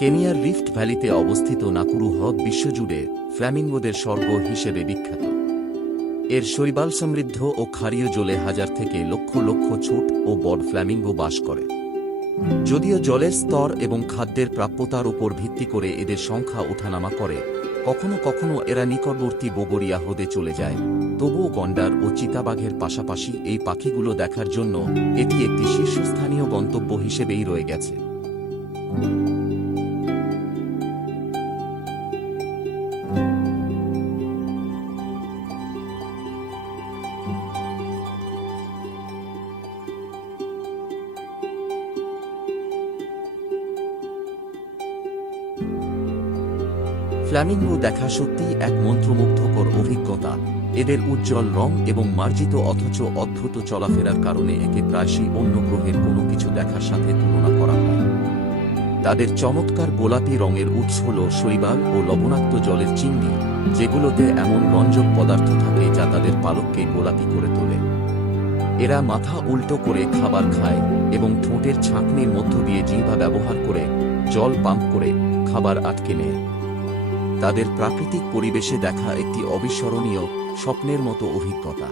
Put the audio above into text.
কেনিয়ার রিফট ভ্যালিতে অবস্থিত নাকুরু হ্রদ বিশ্বজুড়ে ফ্ল্যামিঙ্গোদের স্বর্গ হিসেবে বিখ্যাত। এর শৈবাল সমৃদ্ধ ও ক্ষারীয় জলে হাজার থেকে লক্ষ লক্ষ ছোট ও বড় ফ্ল্যামিঙ্গো বাস করে। যদিও জলের স্তর এবং খাদ্যের প্রাপ্যতার উপর ভিত্তি করে এদের সংখ্যা ওঠানামা করে, কখনো কখনো এরা নিকটবর্তী বোগোরিয়া হ্রদে চলে যায়, তবুও গন্ডার ও চিতাবাঘের পাশাপাশি এই পাখিগুলো দেখার জন্য এটি একটি শীর্ষস্থানীয় গন্তব্য হিসেবেই রয়ে গেছে। ফ্ল্যামিঙ্গো দেখা সত্যিই এক মন্ত্রমুগ্ধকর অভিজ্ঞতা। এদের উজ্জ্বল রং এবং মার্জিত অথচ অদ্ভুত চলাফেরার কারণে একে প্রায়শই অন্য গ্রহের কোনো কিছু দেখার সাথে তুলনা করা হয়। তাদের চমৎকার গোলাপি রঙের উৎস হল শৈবাল ও লবণাক্ত জলের চিংড়ি, যেগুলোতে এমন রঞ্জক পদার্থ থাকে যা তাদের পালককে গোলাপি করে তোলে। এরা মাথা উল্টো করে খাবার খায় এবং ঠোঁটের ছাঁকনির মধ্য দিয়ে জিহ্বা ব্যবহার করে জল পাম্প করে খাবার আটকে নেয়। তাদের প্রাকৃতিক পরিবেশে দেখা একটি অবিস্মরণীয় স্বপ্নের মতো অভিজ্ঞতা।